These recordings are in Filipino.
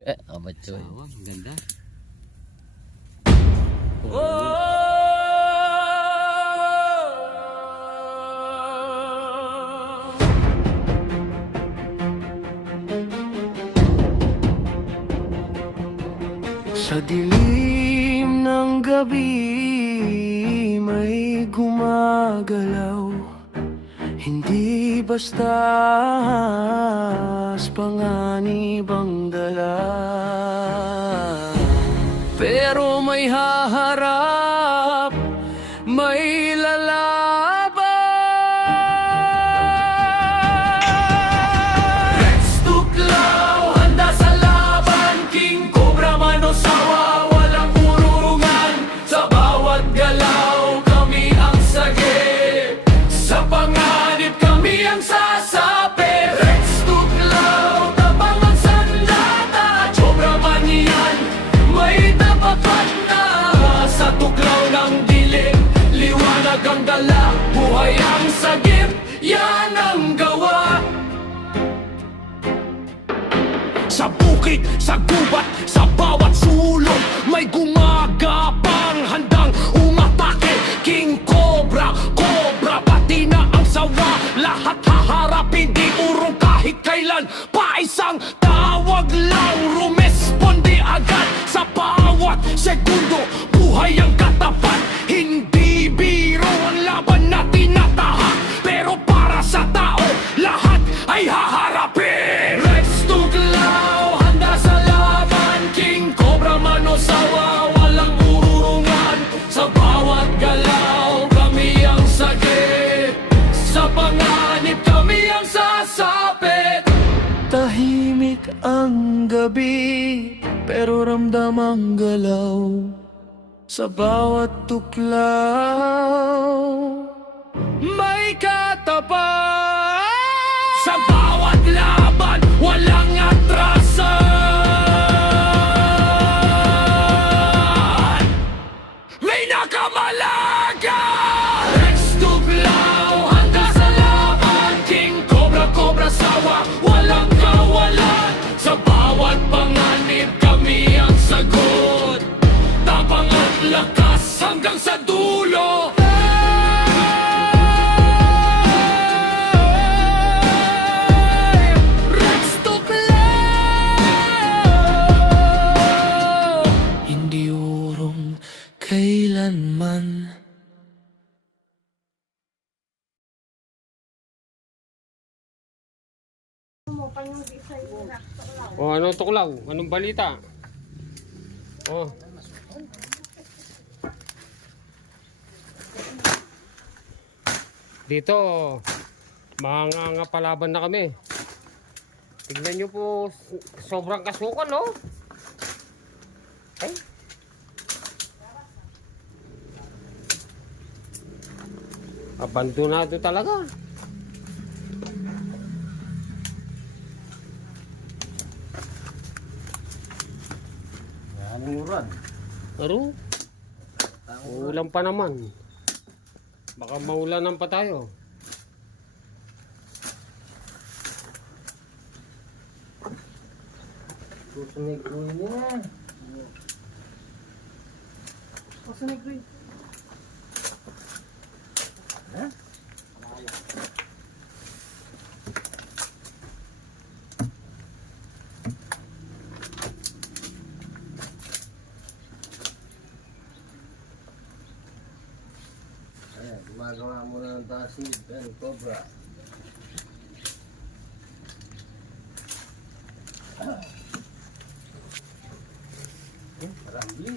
Kamatsoy. Asawa, ang ganda. Sa dilim ng gabi may gumagalaw, hindi basta panganib ang dala, pero may haharap, may lalaban. Rex Tuklaw, handa sa laban, King Cobra man o sawa, walang urungan. Sa bawat galaw, kami ang sagip, sa panganib kami ang sasapit. Rex Tuklaw, tabang ang sandata, Cobra man yan, may tapakan na. Sa tuklaw ng dilim, liwanag ang dala, buhay ang sagip, yan ang gawa. Sa bukid, sa gubat, sa bawat sulok, may gumagapang handang umatake. King Cobra, Cobra, pati na ang sawa, lahat haharapin, di urong kahit kailan. Paisang tawag lang, rumesponde agad. Sa bawat segundo, buhay ang katapat. Hindi biro ang laban na tinatahak, pero para sa tao, lahat ay haharapin. Rex Tuklaw, handa sa laban, King Cobra man o sawa, walang urungan. Sa bawat galaw, kami ang sagip, sa panganib kami ang sasapit. Tahimik ang gabi, pero ramdam ang galaw. Sa bawat tuklaw, may katapat. Sa bawat laban, walang atrasan, may nakamalaga. Rex Tuklaw, handa sa laban, King Cobra, Cobra sawa, walang kawalan. Sa bawat panganib, kami ang sagot, tapang at lakas hanggang sa dulo. Rex Tuklaw, hindi urong kailanman. Oh, anong tuklaw? Anong balita? Oh. Dito, mangangapalaban na kami. Tignan nyo po, sobrang kasukan, no? Ay. Abandonado talaga. Nanguran. Pero, ulan pa naman. Baka maulanan pa tayo. Susunig ko niya. Susunig ko. Ha? Ayan, gumagawa muna ng tasid. Ayan, Cobra. Rambli.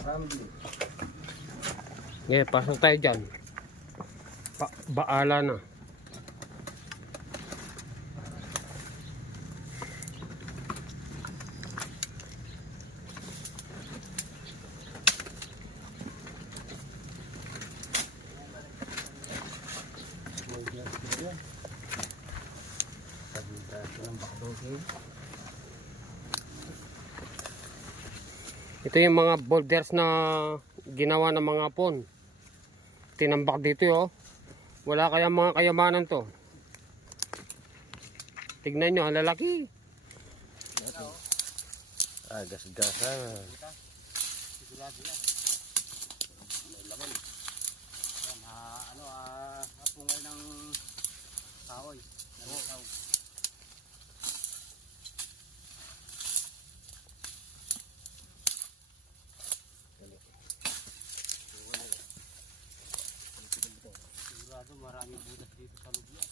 Rambli. Yeah, pasok tayo dyan. Baala na. Ito yung mga boulders na ginawa ng mga Hapon. Tinambak dito, oh. Wala kaya mga kayamanan to. Tignan nyo, ang lalaki. Gas-gasan. Sigurado yan. May laman. Yan, hapungal ng kahoy. Nalisaw. Sigurado maraming budas dito sa lubyan.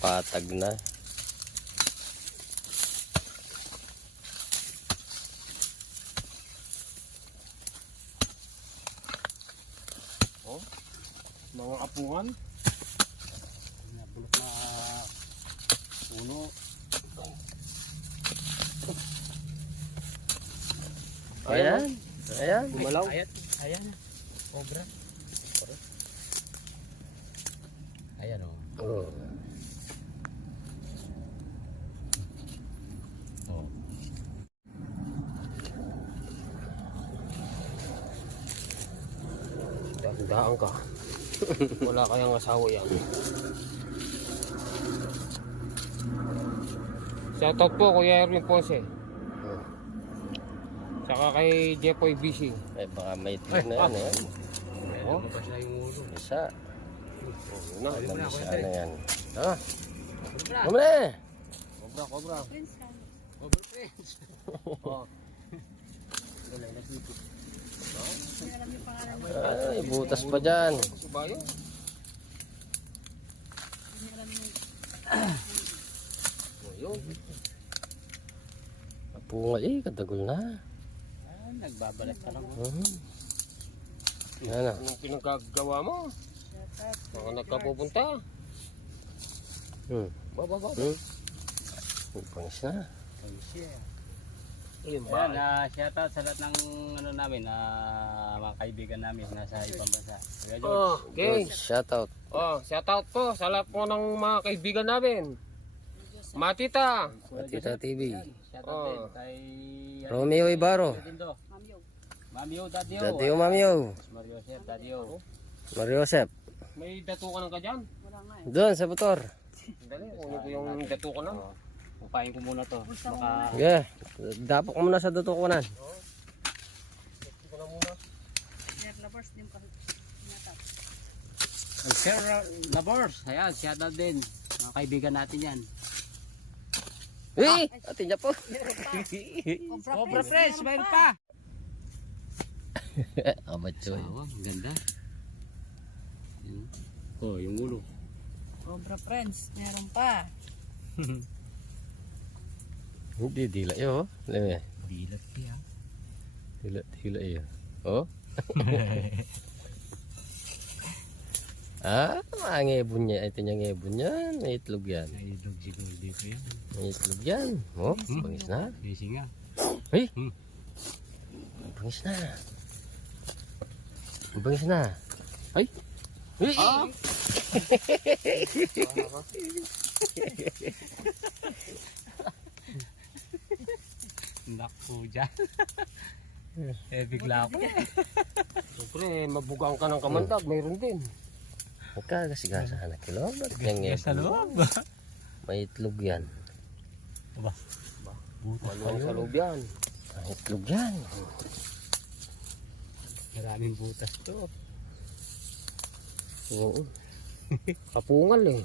Patag na. Mga apungan. Nabulok na puno. Ayan. Ayan. Gumalaw. Ayan. Cobra. Ayan o. Oh. Oh. Tandaan ka. Wala kayang asawa yan. Shoutout po Kuya Erwin Ponce. Saka kay Jepoy BC. Ay, baka may itlog na yan. Eh. Oh, Lumabas na yung ulo. Isa. na. Isa na yan. Ah. Mamali. Cobra, cobra. Cobra Prince. Oh. Ay, butas pa dyan. Subayo. Ayun. Apungal eh, katagol na. Nagbabalat pa lang. Yan na. Anong pinagkagawa mo? Mga nagkapupunta. Baba. Pangis na. Ayun Ayan, ba? shoutout sa lahat ng namin, mga kaibigan namin nasa ibang bansa. Kuya George. Oh, okay. Shout out. Oh, shoutout po sa lahat po ng mga kaibigan namin. Matita. Matita TV. Shoutout din kay Romeo Ibarro. Dindo. Mamio, Dadio. Dadio Mamio. Mario Joseph, Dadio. Mario Josep. May datukan ka dyan? Doon sa motor. Dali, kunin ko yung datukan na. Upahin ko muna to. Baka Yeah. Dapok muna sa dutukunan. Sir Labors. Ayan, shoutout din. Mga kaibigan natin yan. Eh! Atin niya po. Cobra Fresh, mayroon pa. Amatsoy. Ang ganda. Oh, yung ulo. Cobra Friends, meron pa. Hindi, dila yun. Alam mo Bilat siya. Dila yun. Oh? Ang ibon niya. Ito niyang ibon yan. May itlog yan. May dog siguro dito yan. May itlog yan. Oh, bangis na. Busy nga. Hey! Bangis na. Bangis na. Ay! Hey! Ah! Naku dyan. Bigla ako. Siyempre, mabugang ka ng kamandag, mayroon din. Magkagasgasa na kilobat. Yung Sa ibon. loob. May itlog yan. Maluwang sa loob yan. May itlog yan. Maraming butas to. Oo. Kapungal eh.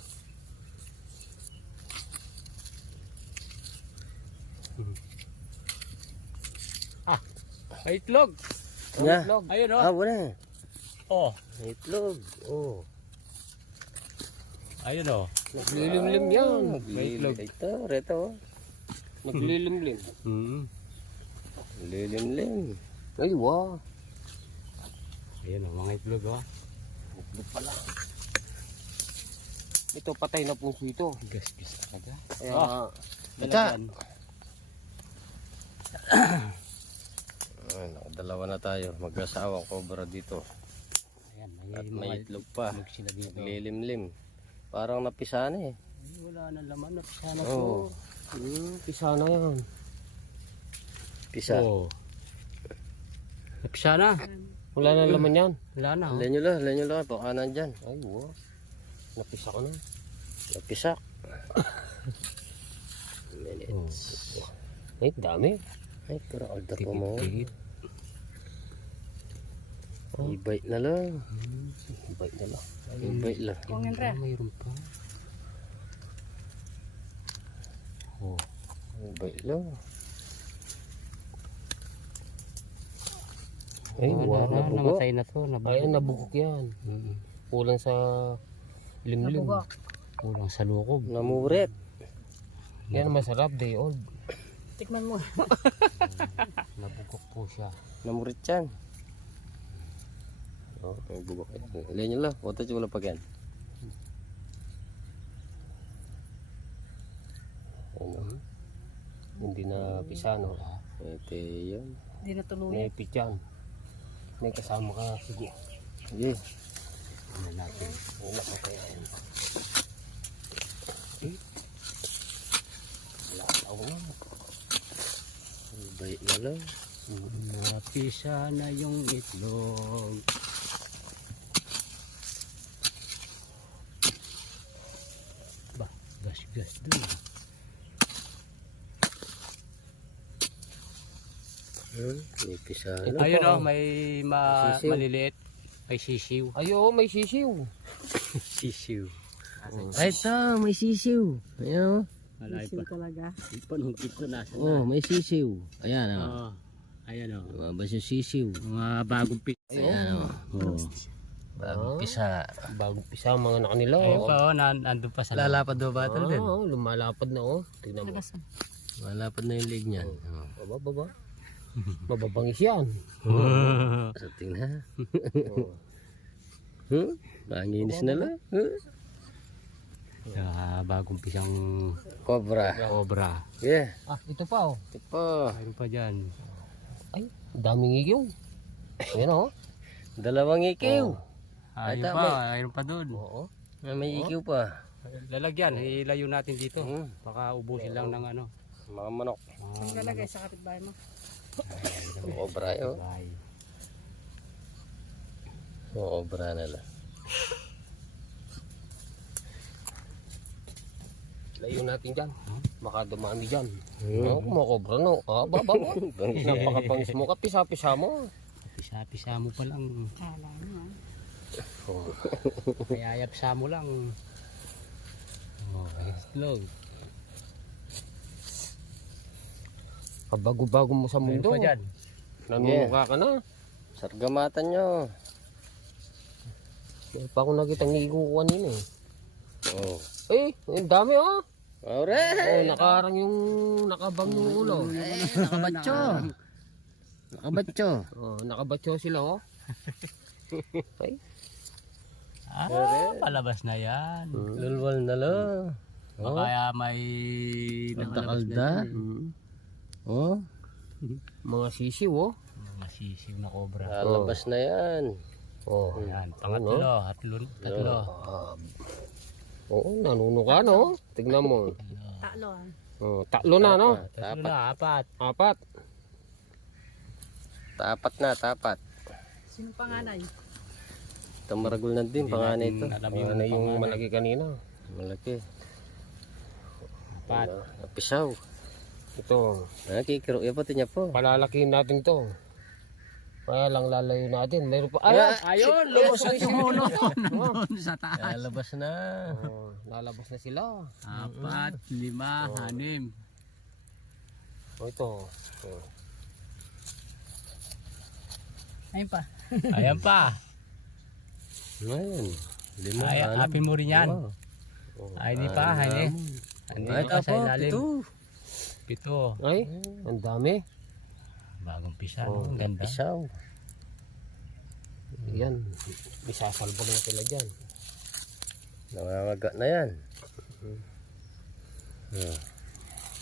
Ay, itlog. Yeah. Ayun Ah, wala. Oh. May itlog. Oh. Ayun oh. Naglilimlim yan. May itlog. Ito, reto. Naglilimlim. Lilim-lim. Ay, wow. Ayun oh, mga itlog oh. Ito, patay na puso ito. Gas-gas talaga. Kaya, Lalagyan. Nakadalawa na tayo. Mag-asawang cobra dito. Ayan, At may itlog pa. itlog sila dito. Lilim-lim. Parang napisa na eh. Wala na laman, napisa na Oo. to. Pisa na yan. Pisa. Oo. Napisa na. Wala na laman yan. Wala na. Oh. Lenyo lang. Baka nandyan. Ay, wow. Napisa ko na. Napisa. Minutes. Ay, dami. Ay, pero alda pa mo. Tigit. I-bite na lang. Ibay na lang. I-bite lang. Kung Re. Mayroon pa. I-bite lang. Ay, wow. Nabugo. Namatay na to. Ay, nabukok yan. Kulang sa limlim. Nabugok. Kulang sa lukob. Namurit. Yan masarap, day old. Tikman mo. Nabugok po siya. Namurit yan. Oh, may bugok. Lenyo lang. Kota chula pa yan. Ano? Hindi na pisa, no? Ito yun. Hindi na tuluyan. May pityan. May kasama ka. Sige. Sige. Ano natin. Wala ka kaya yan. Wala ka na. I-bite na lang. Napisa na yung itlog. Ba, gas dun. May pisa na. Ito Ayun pa, oh, may Sisiw. maliliit. May sisiw. Ay, oo, may sisiw. Sisiw. Ay, ito. May sisiw. Ayan Malay Isim pa. talaga. Panungkit ko nasa o. Oh, may sisiw. Ayan o. Oo. Ayan o. Lumabas yung sisiw. Mga bagong pit. Ayan o. Oh. Bagong pisa. Bagong pisa ang mga anak nila. Ayun Oh. pa oh, nandun pa sa loob. Lalapad daw ba ito din? Oo, lumalapad na, oh. Tignan mo. Lagas. Lalapad na yung leg niyan. Oh. Baba. Mababangis yan. So, tingnan. Manginis na lang. Bagong pisang Cobra. cobra. Yeah. Ah, ito pa, oh. Ito po. Mayroon pa dyan. Ay, daming igiw. Ayan, oh. Dalawang ikiw. Ayun Ay, pa, tama. mayroon pa dun. Oo. May ikiw pa. Lalagyan, ilayo natin dito. Baka ubusin lang ng ano. Mga manok. Ang lalagay sa kapitbahay mo. Cobra yun. Bye. Cobra na lang. Layo natin dyan. Baka dumami dyan. Oo, kumakobra, no? Ah, baba mo. Napakabangis mo ka. Pisa-pisa mo. Pisa-pisa mo pa lang. Kala mo. Mayayapsa mo lang. Oh, itlog. Kabago-bago mo sa Mayroon mundo. pa dyan. Nanunguka ka na. Sargamatan nyo. May pa ako nakitang nikukuha nila eh. Oh. Eh, ang dami oh. Oh, Alright. nakarang yung nakabang yung ulo. Nakabatso. Nakabatso. Oh, nakabatyo sila oh. Ay, Palabas na yan. Lulwal na lang. Baka may Kalda-kalda. Oh. mga sisiw oh. masisiw na cobra. Lalabas na yan. Oh, Yan, pangatlo, tatlo. oo, nanunuka no. Tignan mo. Talo ah. Oh, tatlo na no. Tatlo na, apat. Apat. Tapat na, tapat. Sino panganay? Ito maragul na din, panganay ito. Alam Ano yung malaki kanina? Malaki. Apat. Napisaw. Ito, Nakikiro, yan pati niya po. palalakihin natin to. Kaya lang lalayo natin. Meron pa. Ayun, lumos ang sumuno. Sa taas. Lalabas na. Oh, lalabas na sila. Apat, lima, anim. Oh, ito. Oh. Ayun pa. Ayan pa. Ngayon. Lima. Ay, anim. apin mo rin yan. Oh. Ay, di pa, hindi. Ay, pa sa tapo, ilalim. pito. Pito. Ay, ang dami. Bagong pisa, Oh, no? Ang ganda. Pisaw. Yan. Isasalbog na sila dyan. Nangangaga na yan.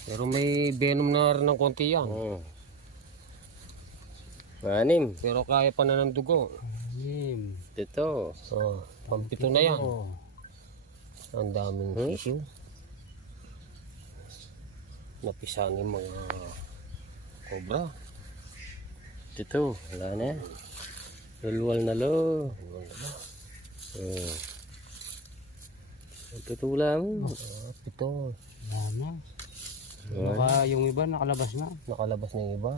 Pero may venom na rin ng konti yan. Oh. Anim. Pero kaya pa na ng dugo. Anim. Dito. Oh, pampito na yan. Oh. Ang daming sisiw. Napisan yung mga cobra. Ito, wala na. Lulwal na lo. Tutula mo. Ito. Wala na. Baka yung iba nakalabas na. Nakalabas na yung iba.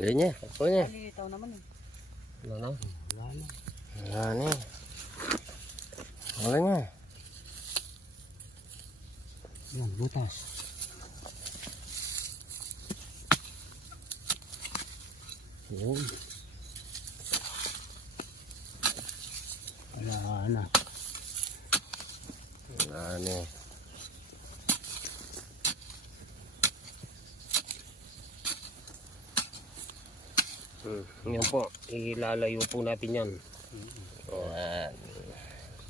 Bili niya. Ako niya. Lilitaw naman eh. Wala na. Wala na. Wala na. Wala niya. Yan, butas. Yun. Wala na. Wala na. Yan po. Ilalayo po natin yan.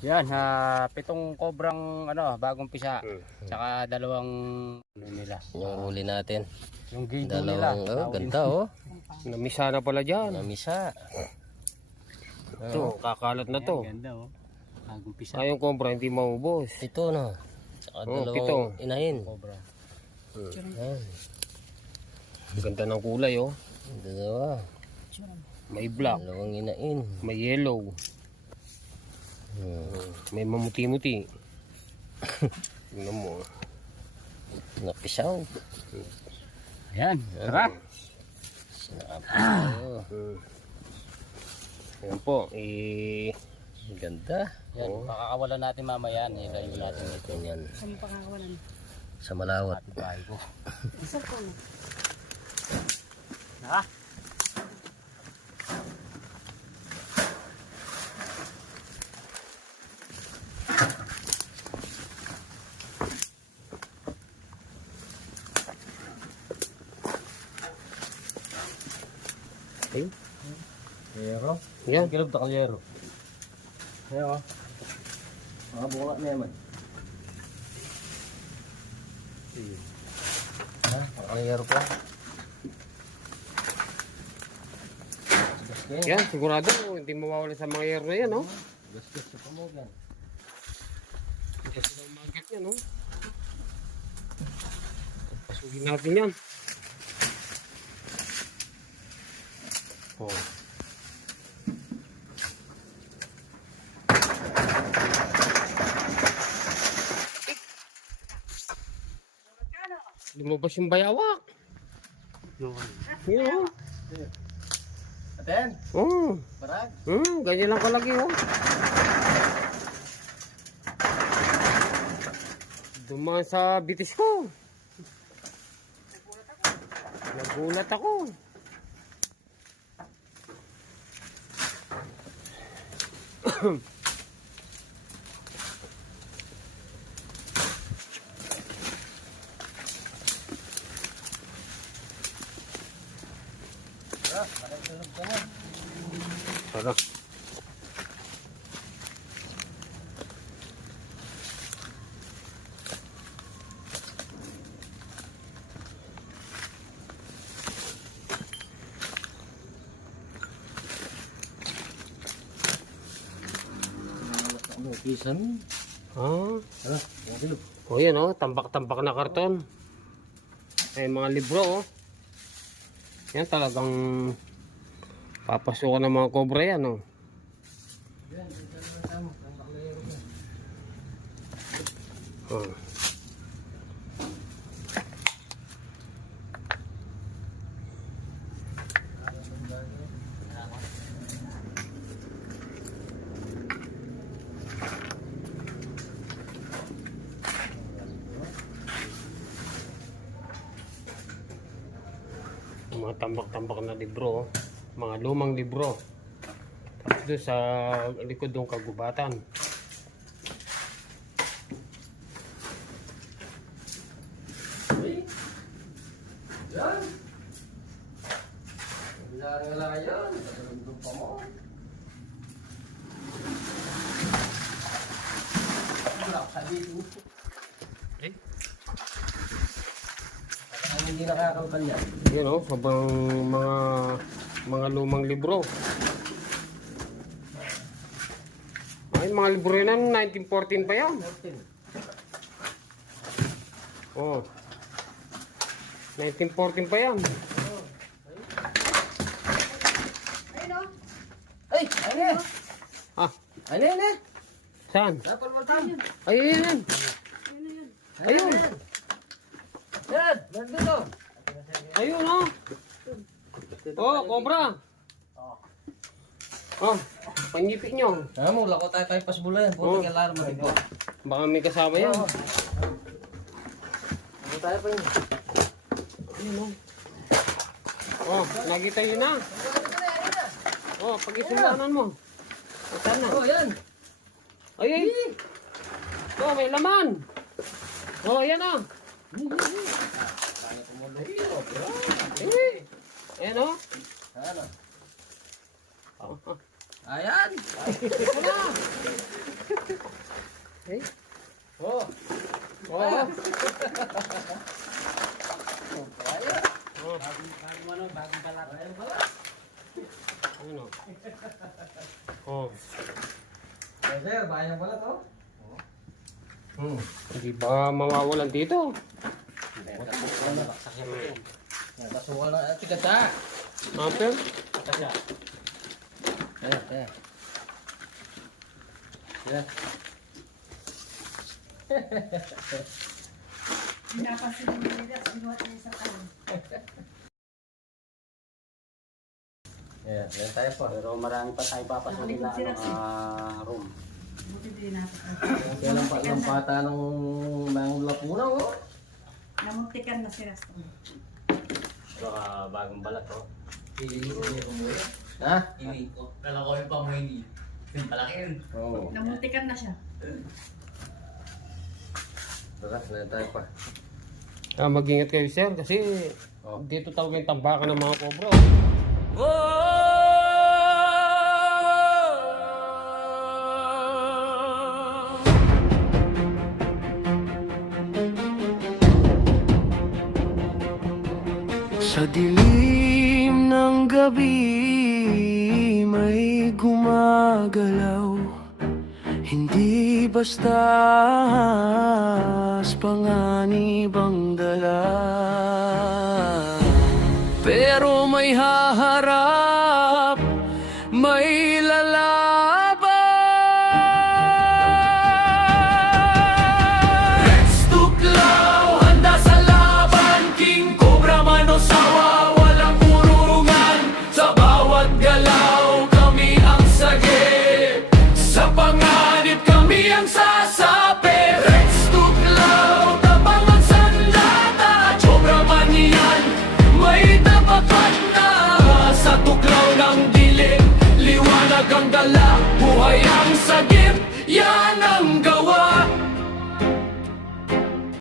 Yan, 7 kobrang bagong pisa. Tsaka 2 nila. Yung huli natin. Yung gido nila. Dalawang, ganda oh. Namisa na pala dyan. Namisa. Ito, kakalat na to. Ganda bagong pisa. Ayong cobra hindi maubos. Ito no. Saka dalawang inahin. Cobra. Yan. Ganda ng kulay oh. Dalawa. May black, Dalawang inahin. may yellow, may mamuti-muti. Tingnan mo. Napisaw. Yan, tara. Sinapisaw. Yan po. Ganda. Yan, pakakawalan natin mamaya. Ilayo natin ito. Ganyan. Saan pangakawalan? Sa malawat. Bahay ko. Isa po na. Ha? Pero, Yan. kilog ta kalyero. Ayo. Mga bunga na yaman. Ha? Ang kalyero pa. Yan, sigurado. Hindi mawawala sa mga yero na yan, oh. Gasgas sa pamugan. Hindi sila umagat yan, oh. Pasukin natin yan. Oh. Lumabas yung bayawak. Yan, oh. Aten, Oh. parag. Ganyan lang kalaki, oh. Dumaan sa bitis ko. Nagulat ako. Tara. Kisan. Ah. Ano? Yung kilog. O yan, oh. Tambak-tambak na karton. Ay, mga libro, oh. Yan talagang papasukan ng mga cobra yan, oh. Oh. Mga tambak-tambak na libro, oh. Mga lumang libro. Tapos doon sa likod ng kagubatan. Yan. Wala yan. Natulog pa mo. Wala ka dito. Eh? Ang hindi nakakangkal yan. Yan, oh. Sobrang mga lumang libro. Ay, mga libro yan, 1914 pa yan. Oh. 1914 pa yan. Ay, ano yan? Ah, Ano yan eh? saan? Dapat maltan. Ay, ayun. Ayun. Yan, nandun o. Ayun, oh. Oh, cobra. Oh, pangipit nyo. Mo, lako tayo tayo pasbula yan. Oh. Puti ka lalo mo. Baka may kasama yan. Ano tayo pa yun? Ayun, oh. Oh, nakita yun na. Oh, pag-isimbanan mo. O, saan na? Oh, yan. Ay, ay. Oh, may laman. Oh, yan ah. Ayan oh. Ano? Oh, oh. Ayan. Wala. Eh? Oh. Oh. Ayan. Oh. Bagong ano, bagong balat. Ayan pala. Ayun oh. Oh. Ay, sir, bayan pala to. Hindi ba mawawalan dito? Pasukan na. Tiga ta. Ampel? Ayan, ayan. Ayan. Pinapansin mo nila, sinuhat niya sa kalan. Ayan, ayan tayo po. Pero marami pa tayo papasukin na room. Buti din natin. Kaya lang pata ng mga lapunaw, oh. Namuntikan na si Rastro. Baka bagong balat, oh. Ha? Ini ko. Kala ko yung pamoy ni. Yung palakin. Oo. Namuntikan na siya. Tara, ayan tayo pa. Ah, mag-ingat kayo sir kasi Oh. dito talaga yung tambakan ng mga cobra. Sa dilim ng gabi may gumagalaw. Hindi basta panganib ang dala, pero may haharap, may lalaban. Rex Tuklaw, handa sa laban. King Cobra Manosawa, walang urungan. Sa bawat galaw, kami ang sagip. Sa panganib, kami ang sasapi. Rex Tuklaw, tapang ang sandata. Cobra man yan, may tapakan na. Sa tuklaw ng dilim, liwanag ang dala. Buhay ang sagip.